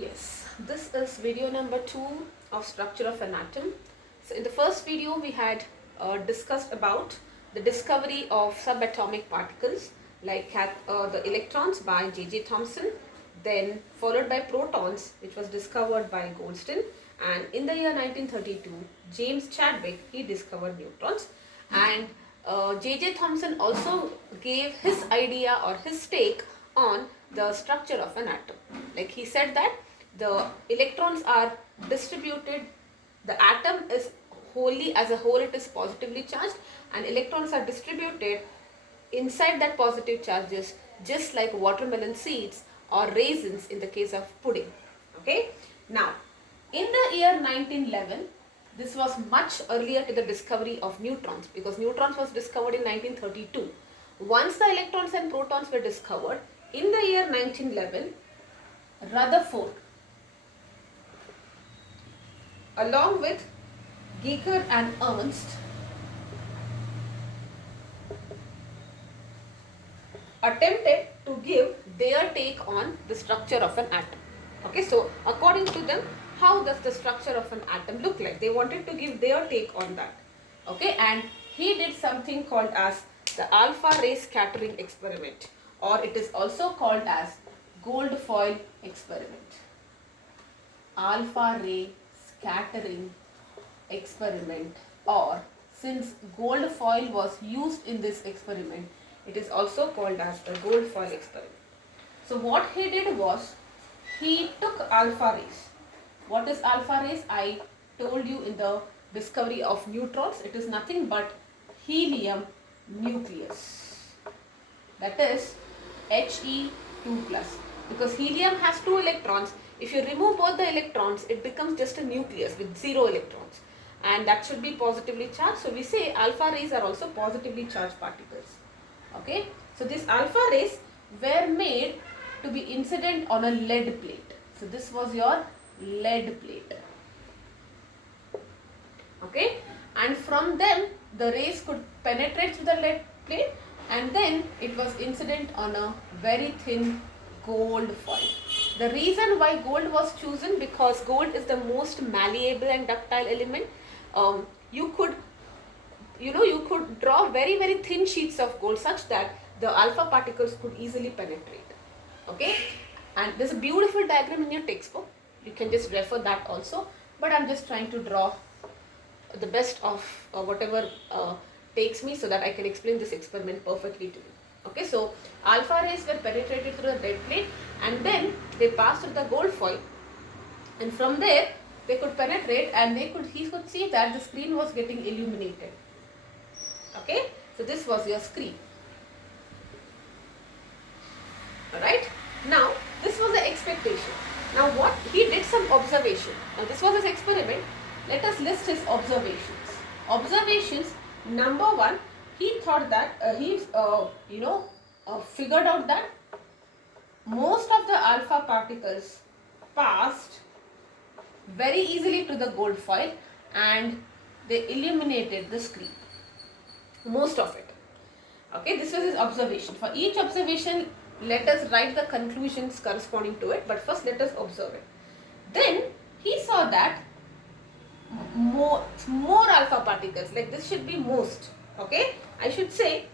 Yes, this is video number 2 of structure of an atom. So in the first video we had discussed about the discovery of subatomic particles like the electrons by J.J. Thomson, then followed by protons, which was discovered by Goldstone, and in the year 1932 James Chadwick, he discovered neutrons, and J.J. Thomson also gave his idea or his take on the structure of an atom. Like he said that the electrons are distributed, the atom is wholly, as a whole it is positively charged, and electrons are distributed inside that positive charges, just like watermelon seeds or raisins in the case of pudding. Okay, now in the year 1911, this was much earlier to the discovery of neutrons, because neutrons was discovered in 1932. Once the electrons and protons were discovered in the year 1911, Rutherford, along with Geiger and Ernst, attempted to give their take on the structure of an atom. Okay, so according to them, how does the structure of an atom look like? They wanted to give their take on that. Okay, and he did something called as the alpha ray scattering experiment, or it is also called as gold foil experiment. Alpha ray scattering experiment, or since gold foil was used in this experiment, it is also called as the gold foil experiment. So what he did was, he took alpha rays. What is alpha rays? I told you in the discovery of neutrons, it is nothing but helium nucleus. That is He2 plus. Because helium has 2 electrons. If you remove both the electrons, it becomes just a nucleus with 0 electrons. And that should be positively charged. So we say alpha rays are also positively charged particles. Okay. So these alpha rays were made to be incident on a lead plate. So this was your lead plate. Okay. And from them, the rays could penetrate through the lead plate, and then it was incident on a very thin gold foil. The reason why gold was chosen, because gold is the most malleable and ductile element. You could draw very, very thin sheets of gold such that the alpha particles could easily penetrate. Okay, and there's a beautiful diagram in your textbook. You can just refer that also, but I'm just trying to draw the best of whatever takes me, so that I can explain this experiment perfectly to you. Okay, so alpha rays were penetrated through the lead plate, and then they passed through the gold foil, and from there they could penetrate, and he could see that the screen was getting illuminated. Okay, so this was your screen. Alright, now this was the expectation. Now what he did, some observation. Now this was his experiment. Let us list his observations. Observations number 1, he thought that figured out that most of the alpha particles passed very easily to the gold foil, and they illuminated the screen. Most of it. Okay, this was his observation. For each observation, let us write the conclusions corresponding to it, but first let us observe it. Then he saw that more alpha particles, like this should be most. Okay, I should say,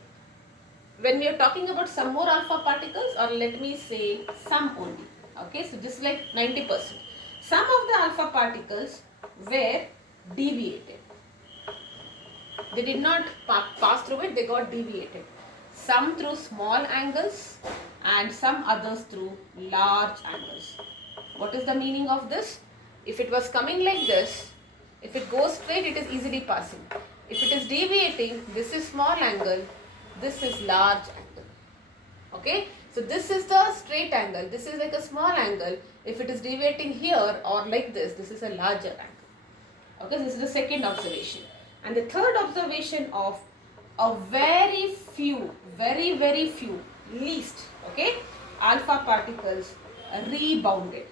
when we are talking about some more alpha particles, or let me say some only. Okay, so just like 90%. Some of the alpha particles were deviated. They did not pass through it, they got deviated. Some through small angles and some others through large angles. What is the meaning of this? If it was coming like this, if it goes straight, it is easily passing. If it is deviating, this is small angle, this is large angle. Okay, so this is the straight angle, this is like a small angle. If it is deviating here or like this is a larger angle. Okay, this is the second observation. And the third observation of a very few, very few, least, okay, alpha particles rebounded.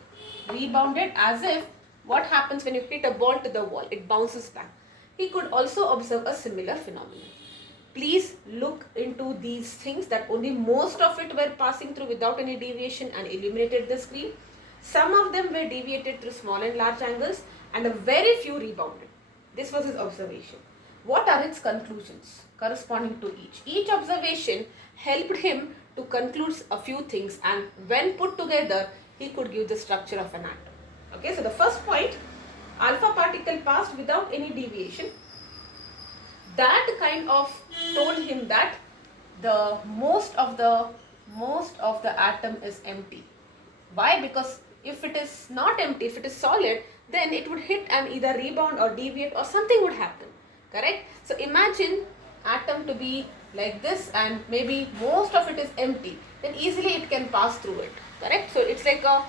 Rebounded, as if what happens when you hit a ball to the wall, it bounces back. He could also observe a similar phenomenon. Please look into these things, that only most of it were passing through without any deviation and illuminated the screen. Some of them were deviated through small and large angles, and a very few rebounded. This was his observation. What are its conclusions corresponding to each? Each observation helped him to conclude a few things, and when put together, he could give the structure of an atom. Okay, so the first point, alpha particle passed without any deviation. That kind of told him that the most of the atom is empty. Why? Because if it is not empty, if it is solid, then it would hit and either rebound or deviate or something would happen. Correct? So imagine atom to be like this and maybe most of it is empty, then easily it can pass through it. Correct? So it's like a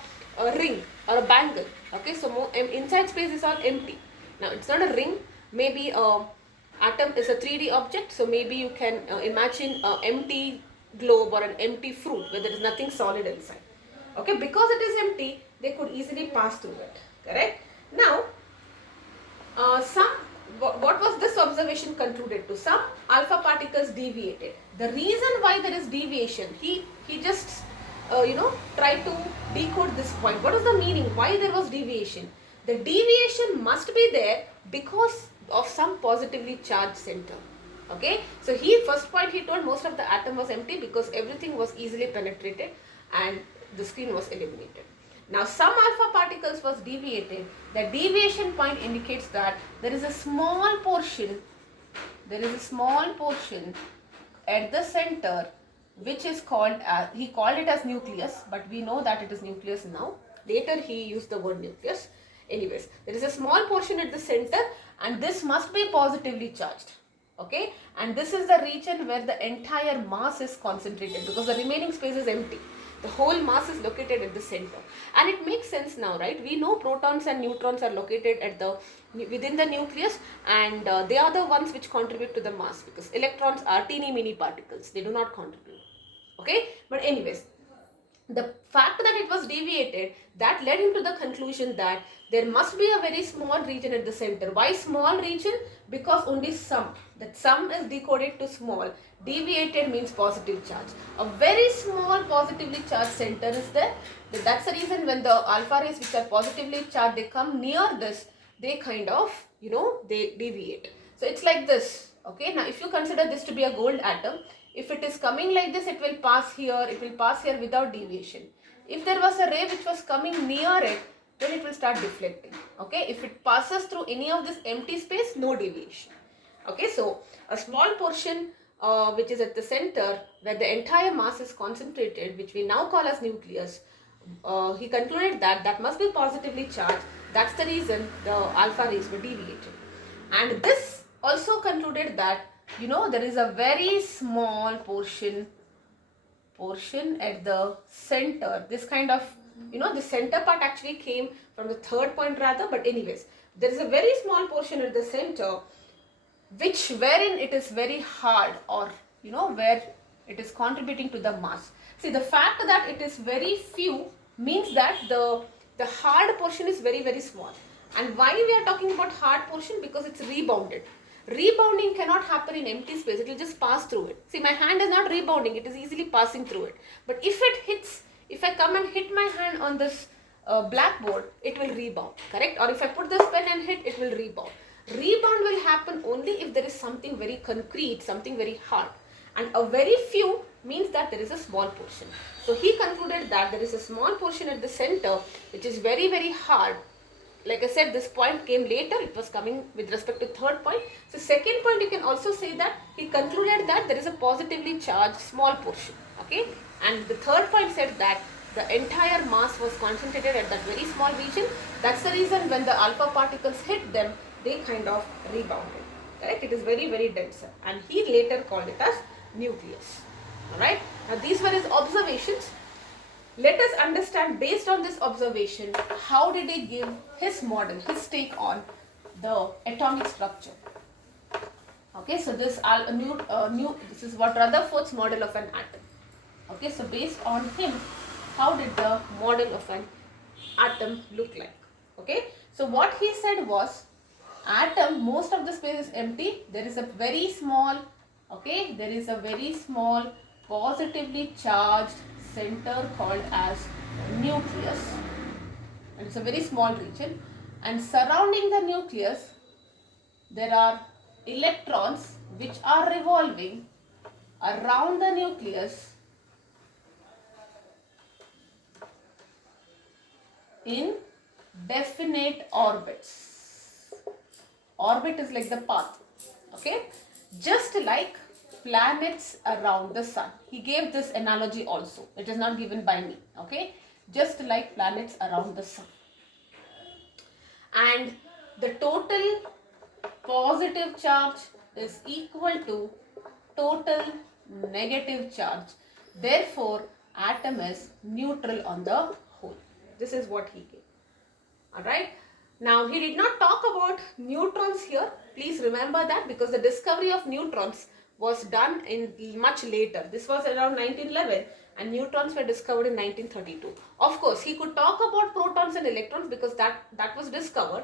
ring or a bangle. Okay, so inside space is all empty. Now it's not a ring, maybe atom is a 3D object, so maybe you can imagine an empty globe or an empty fruit where there is nothing solid inside. Okay, because it is empty, they could easily pass through it. Correct? Now, what was this observation concluded to? Some alpha particles deviated. The reason why there is deviation, he just tried to decode this point. What is the meaning? Why there was deviation? The deviation must be there because of some positively charged center. Okay, so first point he told most of the atom was empty because everything was easily penetrated and the screen was eliminated. Now some alpha particles was deviated. The deviation point indicates that there is a small portion at the center which is called as, he called it as nucleus, but we know that it is nucleus now. Later he used the word nucleus. Anyways, there is a small portion at the center and this must be positively charged. Okay, and this is the region where the entire mass is concentrated because the remaining space is empty. The whole mass is located at the center, and it makes sense now, right? We know protons and neutrons are located at within the nucleus, and they are the ones which contribute to the mass because electrons are teeny mini particles. They do not contribute. Okay, but anyways, the fact that it was deviated, that led him to the conclusion that there must be a very small region at the center. Why small region? Because only sum. That sum is decoded to small. Deviated means positive charge. A very small positively charged center is there. That's the reason when the alpha rays which are positively charged, they come near this, they kind of, they deviate. So it's like this. Okay, now if you consider this to be a gold atom, if it is coming like this, it will pass here without deviation. If there was a ray which was coming near it, then it will start deflecting. Okay, if it passes through any of this empty space, no deviation. Okay, so a small portion which is at the center where the entire mass is concentrated, which we now call as nucleus, he concluded that must be positively charged. That's the reason the alpha rays were deviated. And this also concluded that there is a very small portion at the center. This kind of, the center part actually came from the third point rather, but anyways, there is a very small portion at the center wherein it is very hard, or where it is contributing to the mass. See, the fact that it is very few means that the hard portion is very, very small. And why we are talking about hard portion? Because it's rebounded. Rebounding cannot happen in empty space. It will just pass through it. See, my hand is not rebounding. It is easily passing through it. But if I come and hit my hand on this blackboard, it will rebound. Correct? Or if I put this pen and hit, it will rebound. Rebound will happen only if there is something very concrete, something very hard. And a very few means that there is a small portion. So he concluded that there is a small portion at the center which is very, very hard. Like I said, this point came later. It was coming with respect to third point. So second point, you can also say that he concluded that there is a positively charged small portion. Okay. And the third point said that the entire mass was concentrated at that very small region. That's the reason when the alpha particles hit them, they kind of rebounded. Correct? It is very, very denser. And he later called it as nucleus. Alright. Now these were his observations. Let us understand, based on this observation, how did he give his model, his take on the atomic structure. Okay, so this is what Rutherford's model of an atom. Okay, so based on him, how did the model of an atom look like? Okay, so what he said was, atom, most of the space is empty. There is a very small, positively charged center called as nucleus. It's a very small region, and surrounding the nucleus there are electrons which are revolving around the nucleus in definite orbits. Orbit is like the path, okay? Just like planets around the sun. He gave this analogy also. It is not given by me, okay? Just like planets around the sun. And the total positive charge is equal to total negative charge. Therefore, atom is neutral on the whole. This is what he gave. Alright. Now, he did not talk about neutrons here. Please remember that, because the discovery of neutrons was done in much later. This was around 1911 and neutrons were discovered in 1932. Of course, he could talk about protons and electrons because that was discovered,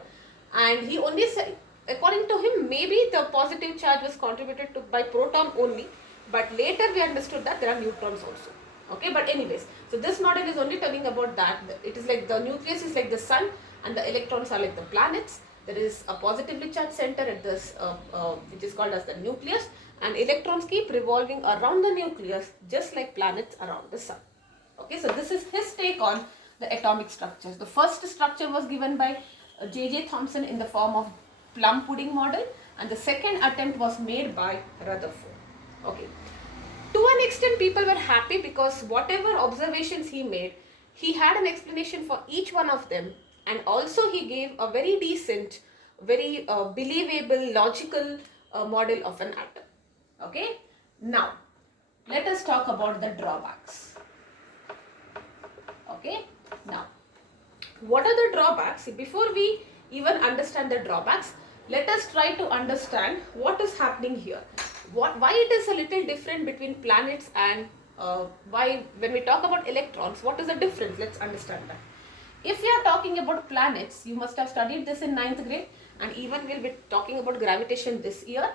and he only said, according to him, maybe the positive charge was contributed to by proton only, but later we understood that there are neutrons also. Okay, but anyways, so this model is only telling about that. It is like the nucleus is like the sun and the electrons are like the planets. There is a positively charged center at this which is called as the nucleus, and electrons keep revolving around the nucleus just like planets around the sun. Okay, so this is his take on the atomic structures. The first structure was given by J.J. Thomson in the form of plum pudding model, and the second attempt was made by Rutherford. Okay. To an extent, people were happy because whatever observations he made, he had an explanation for each one of them, and also he gave a very decent, very believable, logical model of an atom. Okay. Now, let us talk about the drawbacks. Okay. Now, what are the drawbacks? Before we even understand the drawbacks, let us try to understand what is happening here. Why it is a little different between planets and why when we talk about electrons, what is the difference? Let's understand that. If we are talking about planets, you must have studied this in 9th grade, and even we'll be talking about gravitation this year.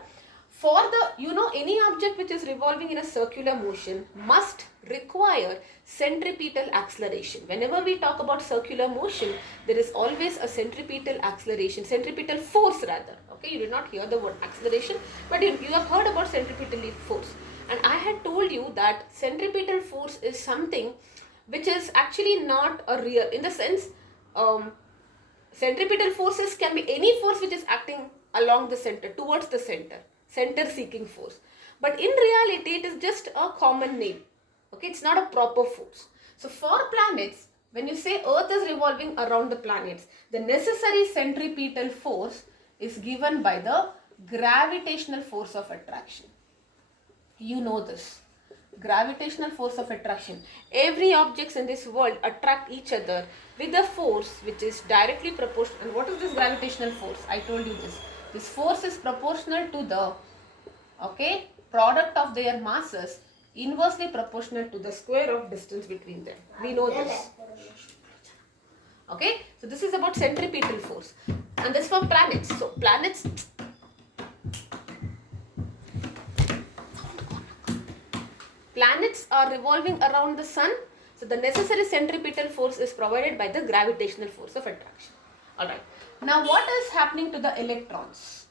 For the, any object which is revolving in a circular motion must require centripetal acceleration. Whenever we talk about circular motion, there is always a centripetal acceleration, centripetal force rather. Okay, you did not hear the word acceleration, but you have heard about centripetal force. And I had told you that centripetal force is something which is actually not a real, in the sense, centripetal forces can be any force which is acting along the center, towards the center seeking force. But in reality, it is just a common name. Okay, it's not a proper force. So for planets, when you say Earth is revolving around the planets, the necessary centripetal force is given by the gravitational force of attraction. You know this. Gravitational force of attraction. Every objects in this world attract each other with a force which is directly proportional. And what is this gravitational force? I told you this. This force is proportional to the product of their masses, inversely proportional to the square of distance between them. We know this. Okay, so this is about centripetal force, and this for planets. So planets are revolving around the sun, so the necessary centripetal force is provided by the gravitational force of attraction. Alright, now what is happening to the electrons?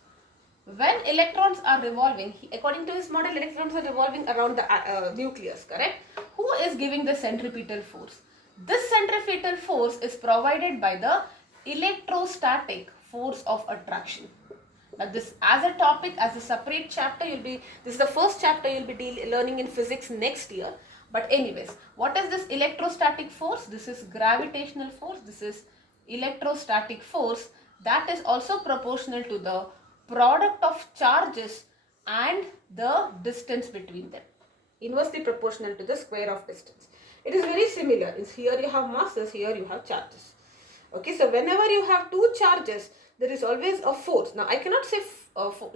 When electrons are revolving, according to his model, electrons are revolving around the nucleus, correct? Who is giving the centripetal force? This centripetal force is provided by the electrostatic force of attraction. Now this as a topic, as a separate chapter, this is the first chapter you'll be learning in physics next year. But anyways, what is this electrostatic force? This is gravitational force. This is electrostatic force that is also proportional to the product of charges and the distance between them. Inversely proportional to the square of distance. It is very similar. Here you have masses, here you have charges. Okay, so whenever you have two charges, there is always a force. Now I cannot say,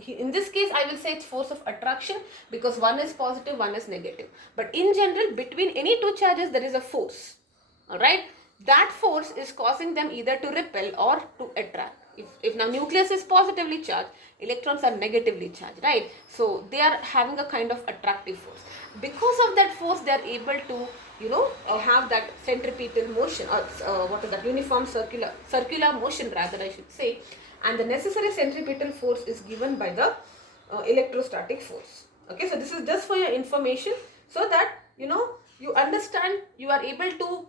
in this case I will say it's force of attraction because one is positive, one is negative. But in general, between any two charges there is a force. Alright, that force is causing them either to repel or to attract. If now nucleus is positively charged, electrons are negatively charged, right? So they are having a kind of attractive force. Because of that force, they are able to have that centripetal motion, or what is that, uniform circular motion rather, I should say, and the necessary centripetal force is given by the electrostatic force. Okay, so this is just for your information, so that you understand, you are able to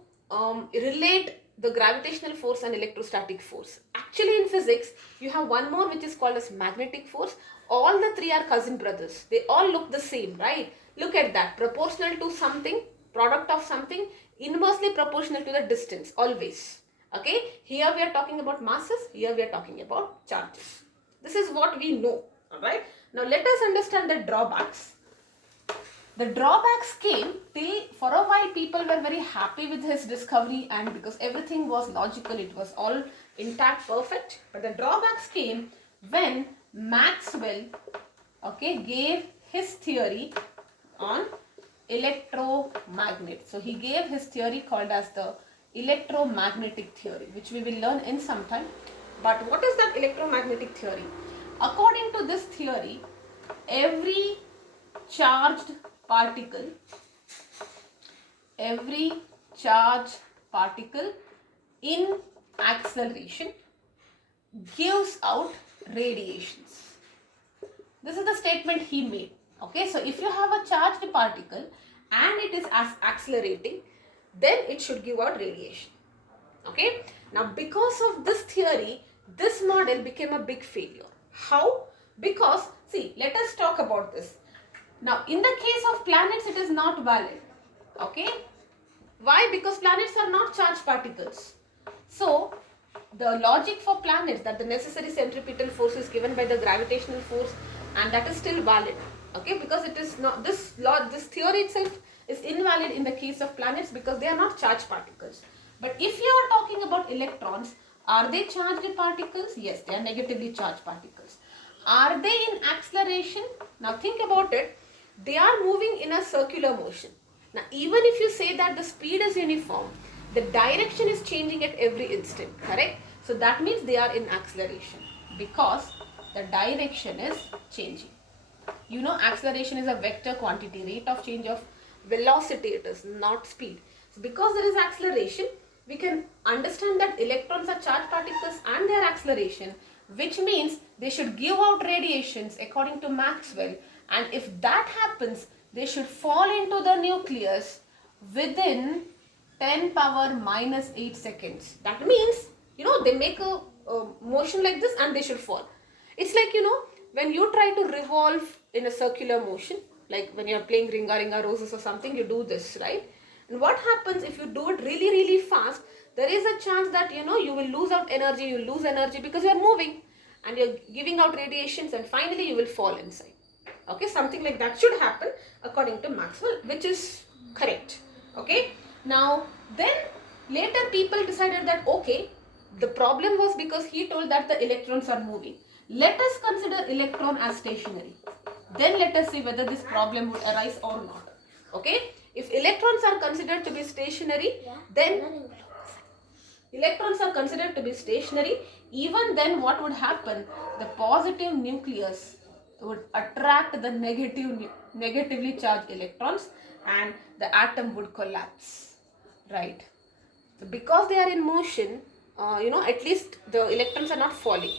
relate the gravitational force and electrostatic force. Actually, in physics, you have one more which is called as magnetic force. All the three are cousin brothers. They all look the same, right? Look at that. Proportional to something, product of something, inversely proportional to the distance, always. Okay? Here we are talking about masses. Here we are talking about charges. This is what we know. Alright? Now let us understand the drawbacks. The drawbacks came till for a while people were very happy with his discovery, and because everything was logical, it was all intact, perfect. But the drawbacks came when Maxwell, gave his theory on electromagnet. So he gave his theory called as the electromagnetic theory, which we will learn in some time. But what is that electromagnetic theory? According to this theory, every charged particle in acceleration gives out radiations. This is the statement he made. Okay, so if you have a charged particle and it is accelerating, then it should give out radiation. Okay, now because of this theory, this model became a big failure. How? Because, see, let us talk about this. Now, in the case of planets, it is not valid. Okay, why? Because planets are not charged particles. So, the logic for planets, that the necessary centripetal force is given by the gravitational force, and that is still valid. Okay, because it is not, this theory itself is invalid in the case of planets because they are not charged particles. But if you are talking about electrons, are they charged particles? Yes, they are negatively charged particles. Are they in acceleration? Now think about it. They are moving in a circular motion. Now even if you say that the speed is uniform, the direction is changing at every instant, correct? So that means they are in acceleration because the direction is changing. You know, acceleration is a vector quantity, rate of change of velocity it is, not speed. So because there is acceleration, we can understand that electrons are charged particles and their acceleration, which means they should give out radiations according to Maxwell, and if that happens, they should fall into the nucleus within 10 power minus 8 seconds. That means, they make a motion like this and they should fall. It's like, when you try to revolve in a circular motion, like when you're playing Ringa Ringa Roses or something, you do this, right? And what happens if you do it really, really fast? There is a chance that, you will lose out energy, you lose energy because you're moving and you're giving out radiations, and finally you will fall inside. Okay, something like that should happen according to Maxwell, which is correct. Okay, now then later people decided that, okay, the problem was because he told that the electrons are moving. Let us consider electron as stationary. Then let us see whether this problem would arise or not. Okay, if electrons are considered to be stationary, then even then what would happen? The positive nucleus would attract the negatively charged electrons and the atom would collapse, right? So because they are in motion, at least the electrons are not falling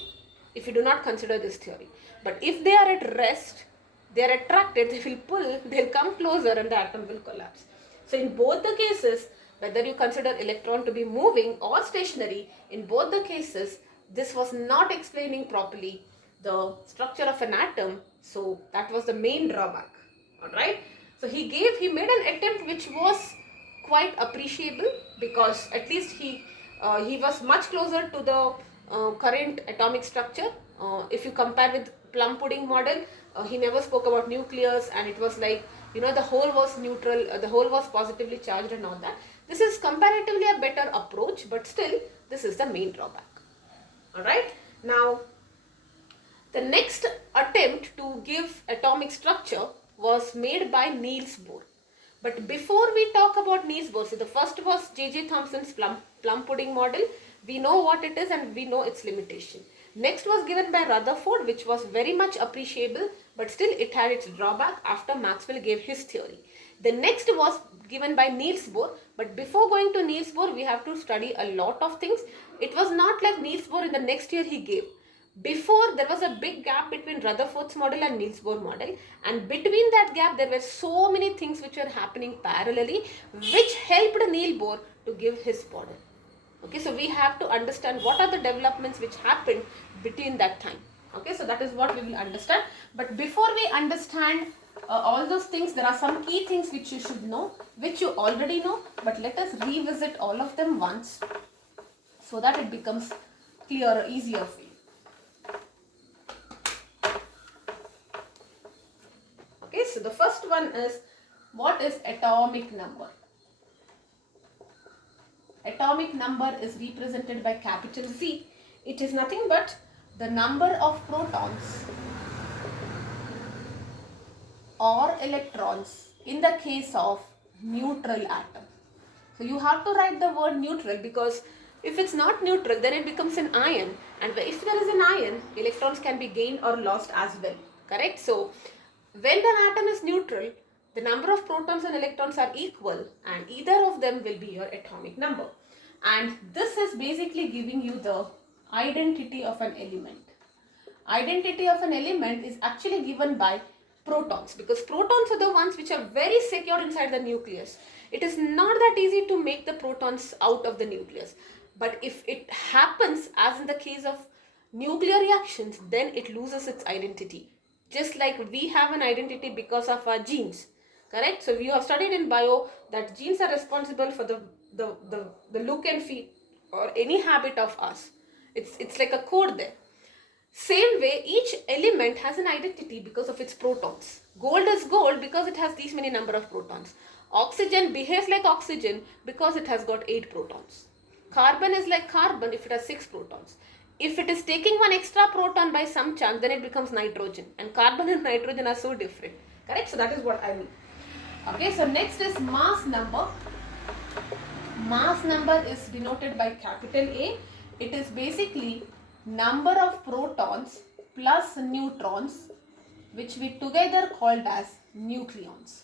if you do not consider this theory. But if they are at rest, they are attracted, they will pull, they'll come closer and the atom will collapse. So in both the cases, whether you consider electron to be moving or stationary, in both the cases, this was not explaining properly the structure of an atom. So that was the main drawback. Alright. So he made an attempt which was quite appreciable, because at least he was much closer to the current atomic structure. If you compare with plum pudding model, he never spoke about nucleus, and it was like, the whole was neutral, the whole was positively charged and all that. This is comparatively a better approach, but still this is the main drawback. Alright. Now the next attempt to give atomic structure was made by Niels Bohr. But before we talk about Niels Bohr, so the first was J.J. Thomson's plum pudding model. We know what it is and we know its limitation. Next was given by Rutherford, which was very much appreciable, but still it had its drawback after Maxwell gave his theory. The next was given by Niels Bohr, but before going to Niels Bohr, we have to study a lot of things. It was not like Niels Bohr in the next year he gave. Before, there was a big gap between Rutherford's model and Niels Bohr model, and between that gap there were so many things which were happening parallelly, which helped Niels Bohr to give his model. Okay, so we have to understand what are the developments which happened between that time. Okay, so that is what we will understand. But before we understand all those things, there are some key things which you should know, which you already know, but let us revisit all of them once so that it becomes clearer, easier for you. Okay, so the first one is, what is atomic number? Atomic number is represented by capital Z. It is nothing but the number of protons or electrons in the case of neutral atom. So you have to write the word neutral, because if it's not neutral, then it becomes an ion, and if there is an ion, electrons can be gained or lost as well. Correct? So when the atom is neutral, the number of protons and electrons are equal, and either of them will be your atomic number. And this is basically giving you the identity of an element. Identity of an element is actually given by protons, because protons are the ones which are very secure inside the nucleus. It is not that easy to make the protons out of the nucleus. But if it happens, as in the case of nuclear reactions, then it loses its identity. Just like we have an identity because of our genes. Correct? So we have studied in bio that genes are responsible for the look and feel or any habit of us. It's like a code there. Same way, each element has an identity because of its protons. Gold is gold because it has these many number of protons. Oxygen behaves like oxygen because it has got 8 protons. Carbon is like carbon if it has 6 protons. If it is taking one extra proton by some chance, then it becomes nitrogen. And carbon and nitrogen are so different. Correct? So that is what I mean. Okay, so next is mass number. Mass number is denoted by capital A. It is basically number of protons plus neutrons, which we together called as nucleons.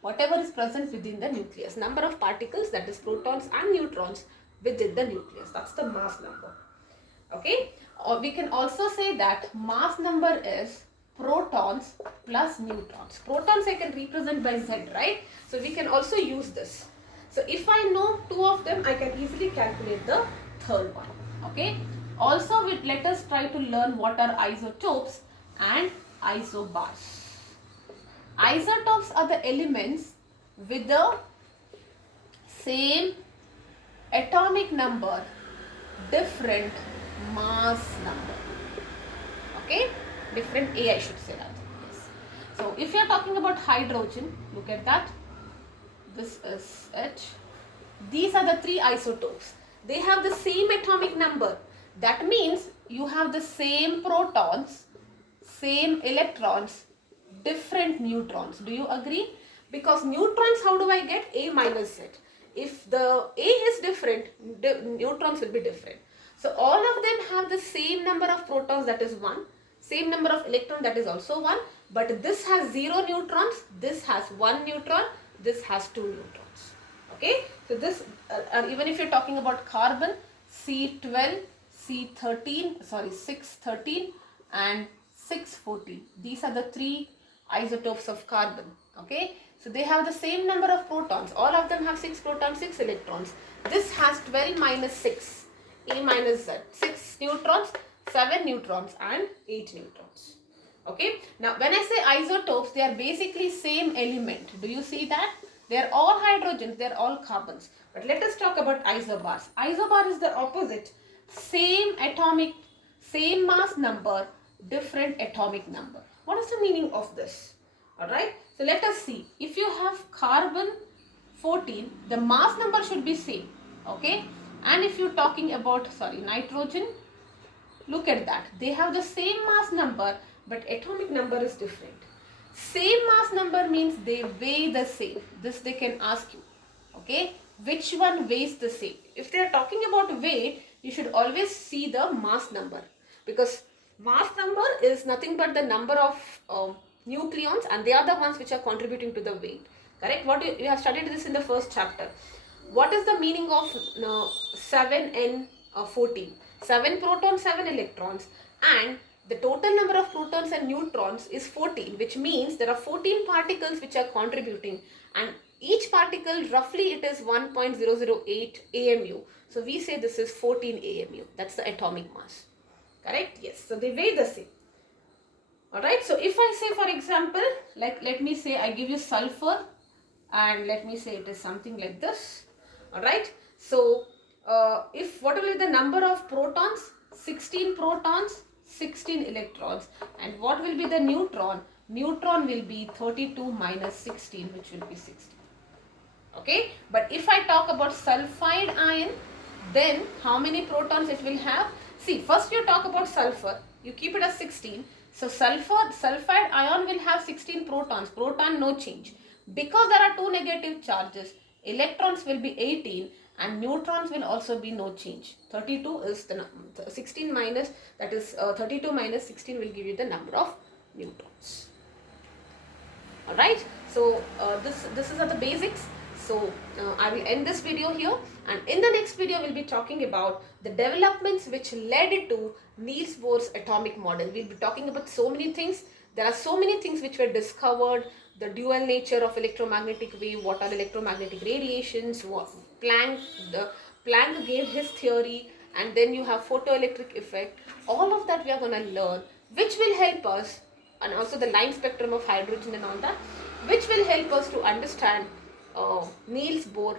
Whatever is present within the nucleus. Number of particles, that is protons and neutrons within the nucleus. That's the mass number. Okay. Or we can also say that mass number is protons plus neutrons. Protons I can represent by Z, right? So we can also use this. So if I know 2 of them, I can easily calculate the third one. Okay. Also, let us try to learn what are isotopes and isobars. Isotopes are the elements with the same atomic number, different mass number. Okay, different A, I should say that. Yes. So if you are talking about hydrogen, look at that. This is it. These are the 3 isotopes. They have the same atomic number. That means you have the same protons, same electrons, different neutrons. Do you agree? Because neutrons, how do I get? A minus Z. If the A is different, neutrons will be different. So all of them have the same number of protons, that is 1. Same number of electrons, that is also 1. But this has 0 neutrons, this has 1 neutron, this has 2 neutrons. Okay? So this, even if you're talking about carbon, C12, C13, sorry, 613 and 614. These are the 3 isotopes of carbon. Okay, so they have the same number of protons. All of them have 6 protons, 6 electrons. This has 12 minus 6, A minus Z. 6 neutrons, 7 neutrons and 8 neutrons. Okay, now when I say isotopes, they are basically same element. Do you see that? They are all hydrogens, they are all carbons. But let us talk about isobars. Isobar is the opposite. Same atomic, same mass number, different atomic number. What is the meaning of this? Alright, so let us see. If you have carbon 14, the mass number should be same. Okay, and if you're talking about, nitrogen, look at that. They have the same mass number, but atomic number is different. Same mass number means they weigh the same. This they can ask you. Okay, which one weighs the same? If they are talking about weight, you should always see the mass number, because mass number is nothing but the number of nucleons, and they are the ones which are contributing to the weight. Correct? You have studied this in the first chapter. What is the meaning of 7n14? 7 protons, 7 electrons, and the total number of protons and neutrons is 14, which means there are 14 particles which are contributing, and each particle roughly it is 1.008 AMU. So we say this is 14 AMU. That's the atomic mass. Correct? Yes. So they weigh the same. Alright. So if I say, for example, let me say I give you sulfur, and let me say it is something like this. Alright. So if what will be the number of protons? 16 protons, 16 electrons. And what will be the neutron? Neutron will be 32 minus 16, which will be 16. Okay. But if I talk about sulfide ion, then how many protons it will have? See, first you talk about sulfur. You keep it as 16. So sulfide ion will have 16 protons. Proton no change. Because there are two negative charges, electrons will be 18 and neutrons will also be no change. 32 is the 16 minus, that is 32 minus 16 will give you the number of neutrons. Alright, so this is the basics. So I will end this video here, and in the next video we'll be talking about the developments which led to Niels Bohr's atomic model. We'll be talking about so many things. There are so many things which were discovered, the dual nature of electromagnetic wave, what are electromagnetic radiations, Planck gave his theory, and then you have photoelectric effect. All of that we are going to learn, which will help us, and also the line spectrum of hydrogen and all that, which will help us to understand Niels Bohr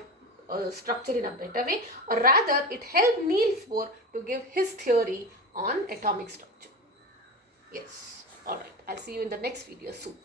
structure in a better way, or rather it helped Niels Bohr to give his theory on atomic structure. Yes. Alright, I'll see you in the next video soon.